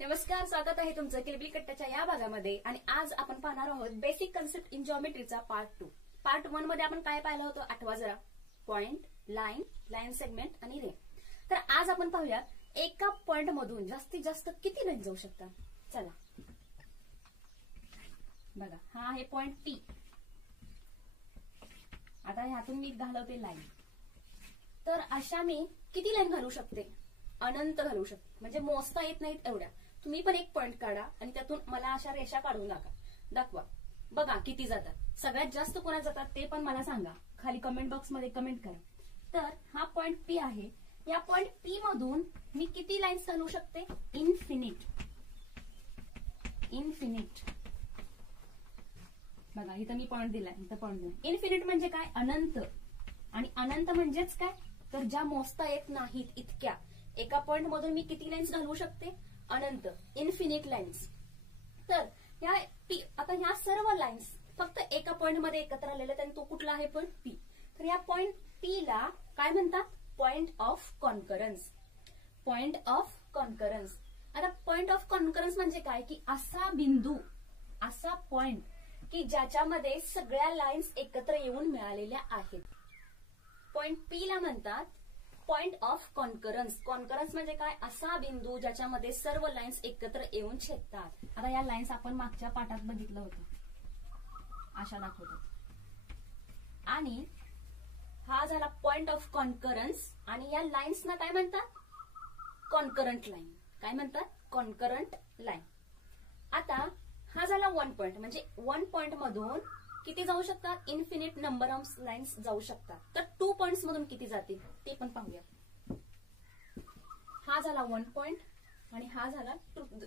नमस्कार, स्वागत आहे तुमचं किलबिल कट्ट्याच्या या भागामध्ये. आणि आज आपण पाहणार आहोत बेसिक कन्सेप्ट इन जिओमेट्रीचा पार्ट 2. पार्ट 1 मध्ये आपण काय पाहिलं होतं आठवा जरा, पॉइंट, लाईन, लाईन सेगमेंट आणि रे. तर आज आपण पाहूया एका पॉइंट मधून जास्तीत जास्त किती लाईन जाऊ शकतात. चला बघा, हा आहे पॉइंट P. आता ह्यातून मी घालवते लाईन. तर अशा मी किती लाईन घालू शकते? अनंत घालू शकते, म्हणजे मोजता येत नाहीत एवढ्या. तुम्ही पण एक पॉइंट काढा आणि त्यातून मला अशा रेषा काढून दाखवा. बघा किती जातात. सगळ्यात जास्त कोणा जातात ते पण मला सांगा, खाली कमेंट बॉक्स मध्ये कमेंट करा. तर हा पॉइंट P आहे. या पॉइंट P मधून मी किती लाईन्स घालू शकते? इन्फिनिट. बघा इथं मी पॉइंट दिलाय, इथं पॉइंट दिला. इन्फिनिट म्हणजे काय? अनंत. आणि अनंत म्हणजेच काय? तर ज्या मोजता येत नाहीत इतक्या. एका पॉइंट मधून मी किती लाईन्स घालवू शकते? अनंत, इन्फिनिट लाईन्स. तर आता ह्या सर्व लाईन्स फक्त एका पॉइंट मध्ये एकत्र आलेल्या आहेत. आणि तो कुठला आहे? Point P. तर या पॉइंट P ला काय म्हणतात? Point of concurrence. Point of concurrence. आता पॉइंट ऑफ कॉन्करन्स म्हणजे काय? की असा बिंदू, असा पॉइंट की ज्याच्यामध्ये सगळ्या लाईन्स एकत्र येऊन मिळालेल्या आहेत. पॉइंट P ला म्हणतात पॉइंट ऑफ कॉन्करन्स. कॉन्करन्स म्हणजे काय? असा बिंदू ज्याच्यामध्ये सर्व लाईन्स एकत्र येऊन छेदतात. आता या लाईन्स आपण मागच्या पाठात बघितलं होतं, अशा दाखवतात. आणि हा झाला पॉइंट ऑफ कॉन्करन्स. आणि या लाईन्सना काय म्हणतात? Concurrent line. काय म्हणतात? Concurrent line. आता हा झाला वन पॉइंट. म्हणजे वन पॉइंट मधून किती जाऊ शकतात? इन्फिनिट नंबर ऑफ लाईन्स जाऊ शकतात. तर 2 पॉइंट्स मधून किती जातील ते पण पाहूया. हा झाला 1 पॉइंट आणि हा झाला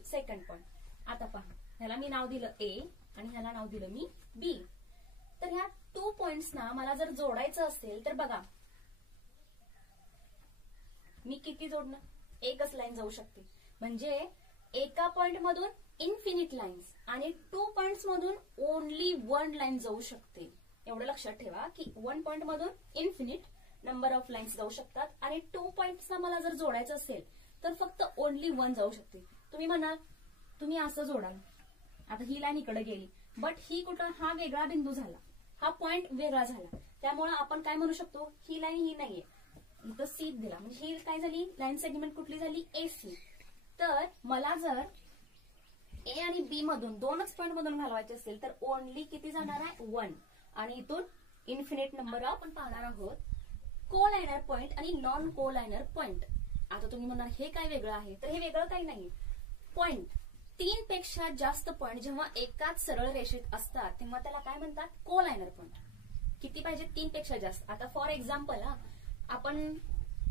सेकंड पॉइंट. आता पहा, ह्याला मी नाव दिलं A आणि ह्याला नाव दिलं मी B. तर ह्या 2 पॉइंट्सना मला जर जोडायचं असेल तर बघा, मी किती जोडणं? एकच लाईन जाऊ शकते. म्हणजे एका पॉइंट मधून इन्फिनिट लाईन्स आणि 2 पॉइंट्स मधून ओनली 1 लाईन जाऊ शकते. एवढं लक्षात ठेवा की 1 पॉइंट मधून इन्फिनिट नंबर ऑफ लाईन्स जाऊ शकतात. आणि 2 पॉइंट्सना मला जर जोडायचं असेल तर फक्त ओनली 1 जाऊ शकते. तुम्ही म्हणाल तुम्ही असं जोडाल, आता ही लाईन इकडे गेली, बट ही कुठं? हा वेगळा बिंदू झाला, हा पॉइंट वेगळा झाला. त्यामुळे आपण काय म्हणू शकतो? ही लाईन ही नाहीये, इथं C दिला, म्हणजे ही काय झाली? लाईन सेगमेंट कुठली झाली? AC. तर मला जर A आणि B मधून 2च पॉइंट मधून घालवायचे असेल तर ओनली किती जाणार आहे? 1. आणि इथून इन्फिनिट नंबर आपण पाहणार आहोत कोलायनर पॉइंट आणि नॉन कोलायनर पॉइंट. आता तुम्ही म्हणणार हे काय वेगळं आहे? तर हे वेगळं काही नाही. पॉइंट 3 पेक्षा जास्त पॉइंट जेव्हा एकाच सरळ रेषेत असतात तेव्हा त्याला काय म्हणतात? कोलायनर पॉइंट. किती पाहिजे? 3 पेक्षा जास्त. आता फॉर एक्झाम्पल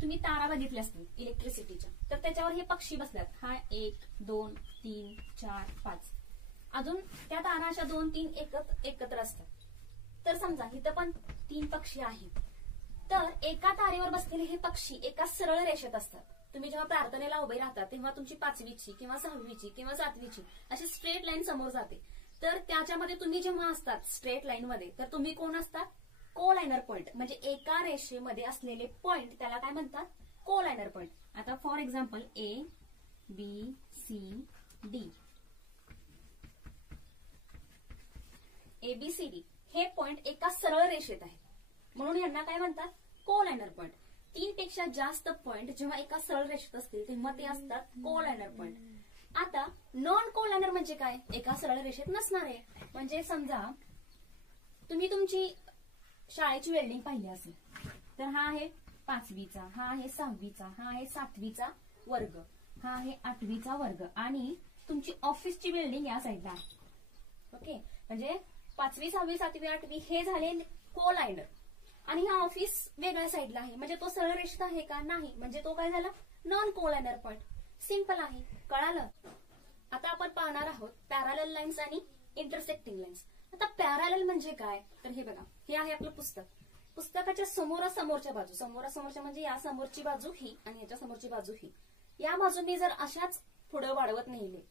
तुम्ही तारा बघितल्या असतील इलेक्ट्रिसिटीच्या, तर त्याच्यावर हे पक्षी बसल्यात. हा 1 2 3 4 5. अजून त्या तारा अशा 2 3 एकत्र असतात. तर समजा इथं पण 3 पक्षी आहेत. तर एका तारेवर बसलेले हे पक्षी एका सरळ रेषेत असतात. तुम्ही जेव्हा प्रार्थनेला उभे राहता तेव्हा तुमची 5वीची किंवा 6वीची किंवा 7वीची अशी स्ट्रेट लाईन समोर जाते. तर त्याच्यामध्ये तुम्ही जेव्हा असतात स्ट्रेट लाईन मध्ये, तर तुम्ही कोण असतात? कोलायनर पॉइंट. म्हणजे एका रेषेमध्ये असलेले पॉइंट त्याला काय म्हणतात? कोलायनर पॉइंट. आता for example A B C D, ABCD हे पॉइंट एका सरळ रेषेत आहे, म्हणून यांना काय म्हणतात? कोलायनर पॉइंट. 3 पेक्षा जास्त पॉइंट जेव्हा एका सरळ रेषेत असतील तेव्हा ते असतात कोलायनर पॉइंट. आता नॉन कोलायनर म्हणजे काय? एका सरळ रेषेत नसणारे. म्हणजे समजा तुम्ही तुमची शाळेची बिल्डिंग पाहिली असेल, तर हा आहे 5वीचा, हा आहे 6वीचा, हा आहे 7वीचा वर्ग, हा आहे 8वीचा वर्ग. आणि तुमची ऑफिसची बिल्डिंग या साईडला आहे. ओके, म्हणजे 5वी 6वी 7वी 8वी हे झाले कोलायनर. आणि हा ऑफिस वेगळ्या साईडला आहे, म्हणजे तो सरळ रेषेत आहे का? नाही. म्हणजे तो काय झाला? Non कोलायनर point. सिंपल आहे, कळालं? आता आपण पाहणार आहोत पॅरलल लाईन्स आणि इंटरसेक्टिंग लाईन्स. आता पॅरलल म्हणजे काय? तर हे बघा, हे आहे आपलं पुस्तक. पुस्तकाच्या समोरासमोरच्या बाजू, समोरासमोरच्या म्हणजे या समोरची बाजू ही आणि याच्या समोरची बाजू ही, या बाजूंनी जर अशाच पुढे वाढवत नेले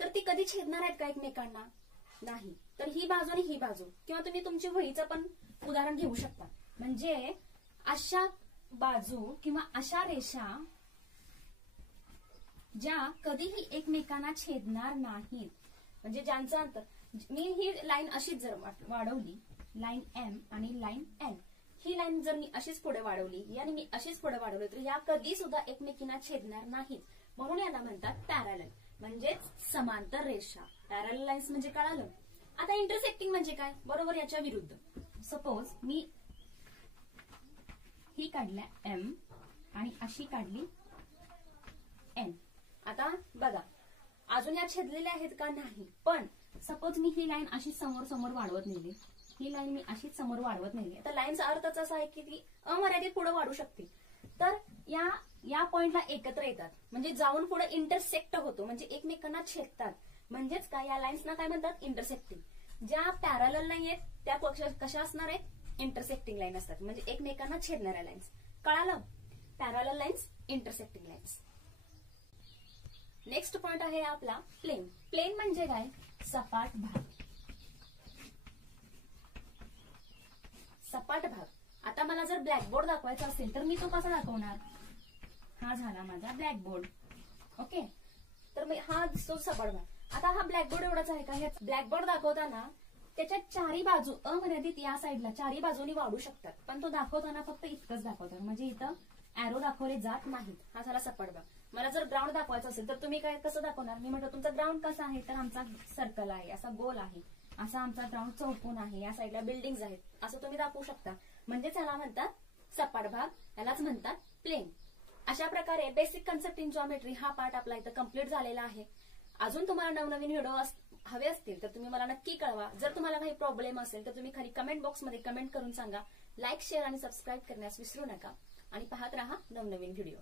तर ती कधी छेदणार आहेत का एकमेकांना? नाही. तर ही बाजू आणि ही बाजू, किंवा तुम्ही तुमची वहीचं पण उदाहरण घेऊ शकता. म्हणजे अशा बाजू किंवा अशा रेषा ज्या कधीही एकमेकांना छेदणार नाहीत, म्हणजे ज्यांचं अंतर, मी ही लाईन अशीच जर वाढवली, लाईन एम आणि लाईन एन, ही लाईन जर मी अशीच पुढे वाढवली आणि मी अशीच पुढे वाढवली तर या कधी सुद्धा एकमेकींना छेदणार नाहीत, म्हणून याला म्हणतात पॅरलल, म्हणजेच समांतर रेषा. पॅरलल लाईन्स म्हणजे कळालं. आता इंटरसेक्टिंग म्हणजे काय, बरोबर याच्या विरुद्ध. सपोज मी ही काढल्या एम आणि अशी काढली एन. आता बघा अजून या छेदलेल्या आहेत का, नाही. पण सपोज मी ही लाईन अशी समोर समोर वाढवत नेली, ही लाईन मी अशीच समोर वाढवत नेली. आता लाईनचा अर्थच असा आहे की ती अमर्यादित पुढे वाढू शकते. तर या पॉइंटला एकत्र येतात, म्हणजे जाऊन पुढे इंटरसेक्ट होतो, म्हणजे एकमेकांना छेदतात. म्हणजेच काय, या लाईन्सना काय म्हणतात, इंटरसेक्टिंग. ज्या पॅरलल लाईन आहेत त्या कशा असणार आहेत, इंटरसेक्टिंग लाईन असतात, म्हणजे एकमेकांना छेदणाऱ्या लाईन्स. कळालं, parallel lines, intersecting lines. Next point आहे आपला प्लेन. प्लेन म्हणजे काय, सपाट भाग. सपाट भाग. आता मला जर ब्लॅकबोर्ड दाखवायचा असेल तर मी तो कसा दाखवणार, हा झाला माझा ब्लॅकबोर्ड. ओके, तर मी हा दिसतो सपाट भाग. आता हा ब्लॅकबोर्ड एवढाच आहे का, ब्लॅकबोर्ड दाखवताना त्याच्या चारी बाजू अमर्यादित या साईडला चारी बाजूनी वाढू शकतात, पण तो दाखवताना फक्त इतकंच दाखवतात, म्हणजे इथं अॅरो दाखवले जात नाहीत. हा झाला सपाट भाग. मला जर ग्राउंड दाखवायचं असेल तर तुम्ही काय कसं दाखवणार, मी म्हटलं तुमचा ग्राउंड कसा आहे, तर आमचा सर्कल आहे, असा गोल आहे, असा आमचा ग्राउंड चौकोन आहे, या साईडला बिल्डिंग्स आहेत, असं तुम्ही दाखवू शकता. म्हणजे त्याला म्हणतात सपाट भाग, यालाच म्हणतात प्लेन. अशा प्रकारे बेसिक कन्सेप्ट इन जॉमेट्री हा पार्ट आपला इथं कम्प्लीट झालेला आहे. अजून तुम्हाला नवनवीन व्हिडिओ हवे असतील तर तुम्ही मला नक्की कळवा. जर तुम्हाला काही प्रॉब्लेम असेल तर तुम्ही खाली कमेंट बॉक्समध्ये कमेंट करून सांगा. लाईक, शेअर आणि सबस्क्राईब करण्यास विसरू नका आणि पाहत रहा नवनवीन व्हिडिओ.